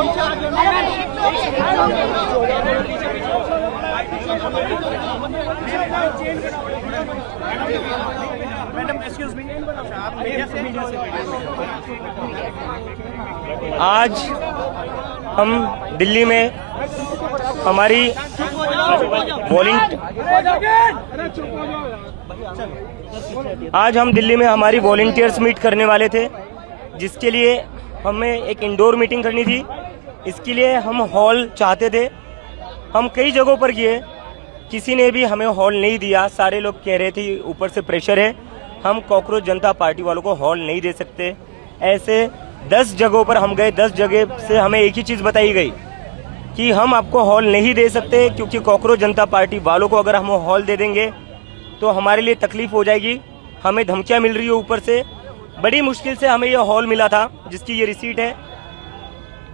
आज हम दिल्ली में हमारी वॉलंटियर्स मीट करने वाले थे, जिसके लिए हमें एक इंडोर मीटिंग करनी थी। इसके लिए हम हॉल चाहते थे। हम कई जगहों पर गए, किसी ने भी हमें हॉल नहीं दिया। सारे लोग कह रहे थे ऊपर से प्रेशर है, हम कॉकरोच जनता पार्टी वालों को हॉल नहीं दे सकते। ऐसे 10 जगहों पर हम गए, 10 जगह से हमें एक ही चीज़ बताई गई कि हम आपको हॉल नहीं दे सकते, क्योंकि कॉकरोच जनता पार्टी वालों को अगर हम हॉल दे देंगे तो हमारे लिए तकलीफ हो जाएगी। हमें धमकियां मिल रही है ऊपर से। बड़ी मुश्किल से हमें ये हॉल मिला था, जिसकी ये रिसीट है।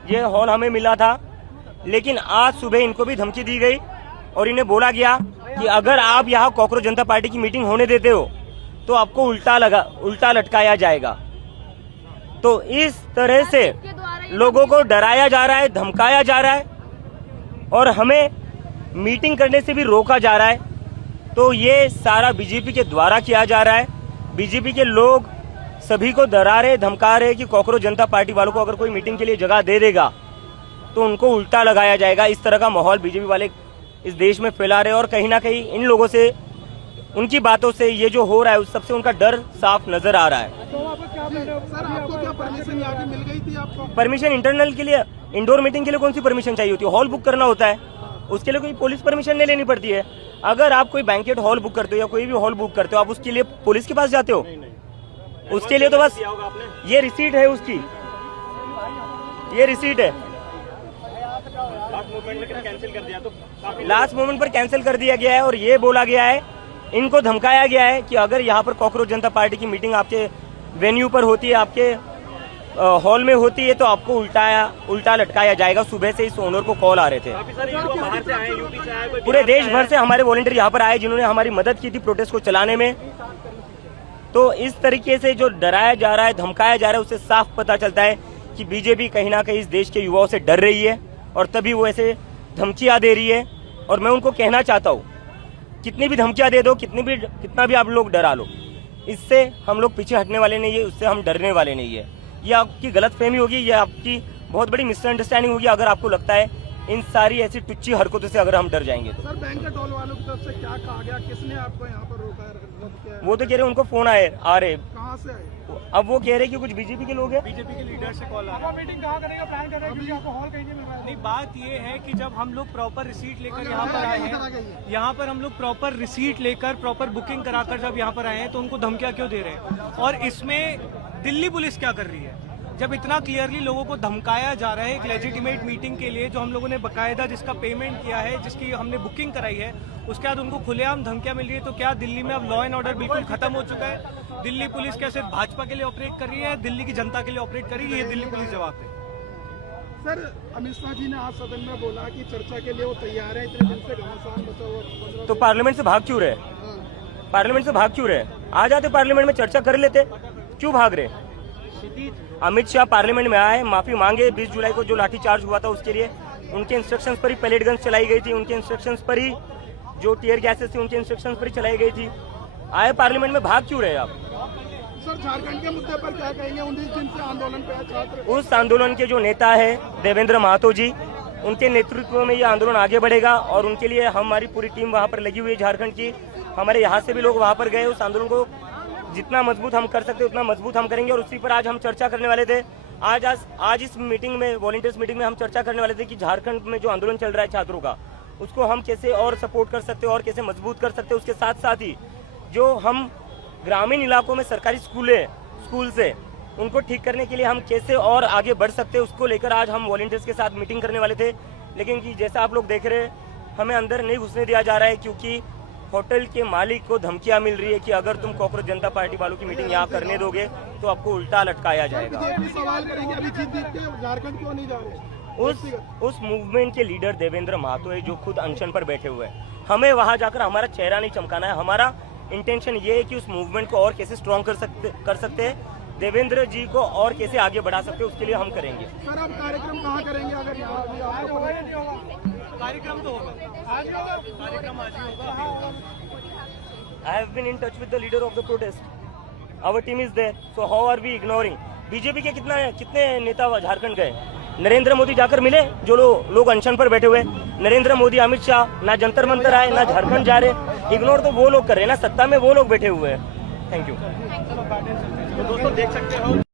ये हॉल हमें मिला था, लेकिन आज सुबह इनको भी धमकी दी गई और इन्हें बोला गया कि अगर आप यहाँ कॉकरोच जनता पार्टी की मीटिंग होने देते हो तो आपको उल्टा लटकाया जाएगा। तो इस तरह से लोगों को डराया जा रहा है, धमकाया जा रहा है और हमें मीटिंग करने से भी रोका जा रहा है। तो ये सारा बीजेपी के द्वारा किया जा रहा है। बीजेपी के लोग सभी को डरा रहे, धमका रहे कि कॉकरोच जनता पार्टी वालों को अगर कोई मीटिंग के लिए जगह दे देगा तो उनको उल्टा लगाया जाएगा। इस तरह का माहौल बीजेपी वाले इस देश में फैला रहे और कहीं ना कहीं इन लोगों से, उनकी बातों से ये जो हो रहा है उस सबसे उनका डर साफ नजर आ रहा है। सर, आपको क्या परमिशन यहाँ की मिल गई थी? आपको परमिशन इंटरनल के लिए, इंडोर मीटिंग के लिए कौन सी परमिशन चाहिए होती है? हॉल बुक करना होता है, उसके लिए कोई पुलिस परमिशन नहीं लेनी पड़ती है। अगर आप कोई बैंकेट हॉल बुक करते हो या कोई भी हॉल बुक करते हो, आप उसके लिए पुलिस के पास जाते हो? उसके लिए तो बस ये रिसीट है उसकी, ये रिसीट है। लास्ट मोमेंट पर कैंसिल कर दिया गया है और ये बोला गया है, इनको धमकाया गया है कि अगर यहाँ पर कॉकरोच जनता पार्टी की मीटिंग आपके वेन्यू पर होती है, आपके हॉल में होती है, तो आपको उल्टा लटकाया जाएगा। सुबह से इस ओनर को कॉल आ रहे थे। पूरे देश भर से हमारे वॉलंटियर यहाँ पर आए, जिन्होंने हमारी मदद की थी प्रोटेस्ट को चलाने में। तो इस तरीके से जो डराया जा रहा है, धमकाया जा रहा है, उससे साफ पता चलता है कि बीजेपी कहीं ना कहीं इस देश के युवाओं से डर रही है और तभी वो ऐसे धमकियां दे रही है। और मैं उनको कहना चाहता हूँ, कितनी भी धमकियां दे दो, कितना भी आप लोग डरा लो, इससे हम लोग पीछे हटने वाले नहीं है, उससे हम डरने वाले नहीं है। ये आपकी गलतफहमी होगी, ये आपकी बहुत बड़ी मिसअंडरस्टैंडिंग होगी अगर आपको लगता है इन सारी ऐसी टुच्ची हरकतों से अगर हम डर जाएंगे तो। सर, बैंकेट हॉल वालों की तरफ से क्या कहा गया? किसने आपको यहाँ पर रोका है? वो तो कह रहे उनको फोन आ रहे। कहाँ से आए? अब वो कह रहे कि कुछ बीजेपी के लोग हैं। बीजेपी के लीडर से कॉल आ रहा है। मीटिंग कहाँ करने का प्लान कर रहे हैं? आपको हॉल कहीं नहीं मिल रहा है। नहीं, बात ये है कि जब हम लोग प्रॉपर रिसीट लेकर यहाँ पर आए हैं, यहाँ पर हम लोग प्रॉपर रिसीट लेकर प्रॉपर बुकिंग कराकर जब यहाँ पर आए हैं, तो उनको धमकियाँ क्यों दे रहे हैं? और इसमें दिल्ली पुलिस क्या कर रही है? जब इतना क्लियरली लोगों को धमकाया जा रहा है एक लेजिटिमेट मीटिंग के लिए, जो हम लोगों ने बकायदा जिसका पेमेंट किया है, जिसकी हमने बुकिंग कराई है, उसके बाद उनको खुलेआम धमकियां मिल रही है, तो क्या दिल्ली में अब लॉ एंड ऑर्डर बिल्कुल खत्म हो चुका है? दिल्ली पुलिस क्या सिर्फ भाजपा के लिए ऑपरेट कर रही है, दिल्ली की जनता के लिए ऑपरेट कर रही है? ये दिल्ली पुलिस जवाब दे। सर, अमित शाह जी ने आज सदन में बोला कि चर्चा के लिए वो तैयार है, इतने दिन से घमासान बचा हुआ। तो पार्लियामेंट से भाग क्यों रहे? पार्लियामेंट से भाग क्यों रहे? आ जाते पार्लियामेंट में, चर्चा कर लेते, क्यों भाग रहे? अमित शाह पार्लियामेंट में आए, माफी मांगे। 20 जुलाई को जो लाठीचार्ज हुआ था उसके लिए उनके इंस्ट्रक्शंस पर ही पैलेट गन्स चलाई गई थी, उनके इंस्ट्रक्शंस पर ही जो टीयर गैसेस थी उनके इंस्ट्रक्शंस पर ही चलाई गई थी। आए पार्लियामेंट में, भाग क्यों रहे आप? सर, झारखंड के मुद्दे पर क्या कहेंगे? 19 दिन से आंदोलन पे है छात्र। उस आंदोलन के जो नेता है देवेंद्र महतो जी, उनके नेतृत्व में ये आंदोलन आगे बढ़ेगा और उनके लिए हमारी पूरी टीम वहाँ पर लगी हुई है झारखंड की। हमारे यहाँ से भी लोग वहाँ पर गए। उस आंदोलन को जितना मजबूत हम कर सकते उतना मजबूत हम करेंगे और उसी पर आज हम चर्चा करने वाले थे। आज इस मीटिंग में, वॉलंटियर्स मीटिंग में हम चर्चा करने वाले थे कि झारखंड में जो आंदोलन चल रहा है छात्रों का, उसको हम कैसे और सपोर्ट कर सकते हैं और कैसे मजबूत कर सकते हैं। उसके साथ साथ ही जो हम ग्रामीण इलाकों में सरकारी स्कूल से उनको ठीक करने के लिए हम कैसे और आगे बढ़ सकते हैं, उसको लेकर आज हम वॉलंटियर्स के साथ मीटिंग करने वाले थे। लेकिन कि जैसा आप लोग देख रहे हैं, हमें अंदर नहीं घुसने दिया जा रहा है, क्योंकि होटल के मालिक को धमकियां मिल रही है कि अगर तुम कॉकरोच जनता पार्टी वालों की मीटिंग यहाँ करने दोगे तो आपको उल्टा लटकाया जाएगा। सवाल करेंगे, अभी जीत झारखंड क्यों नहीं जा रहे? उस मूवमेंट के लीडर देवेंद्र महतो है, जो खुद अनशन पर बैठे हुए हैं। हमें वहां जाकर हमारा चेहरा नहीं चमकाना है। हमारा इंटेंशन ये है कि उस मूवमेंट को और कैसे स्ट्रॉन्ग कर सकते हैं देवेंद्र जी को और कैसे आगे बढ़ा सकते हैं उसके लिए हम करेंगे। सर अब कार्यक्रम कहाँ करेंगे अगर यहाँ अभी आपको कार्यक्रम तो होगा, कार्यक्रम आज ही होगा। I have been in touch with the leader of the protest. Our team is there. So how are we ignoring? BJP के कितने नेता झारखंड गए? नरेंद्र मोदी जाकर मिले जो लोग अनशन पर बैठे हुए। नरेंद्र मोदी, अमित शाह ना जंतर मंतर आए ना झारखंड जा रहे। इग्नोर तो वो लोग कर रहे हैं ना, सत्ता में वो लोग बैठे हुए हैं। Thank you. तो दोस्तों देख सकते हो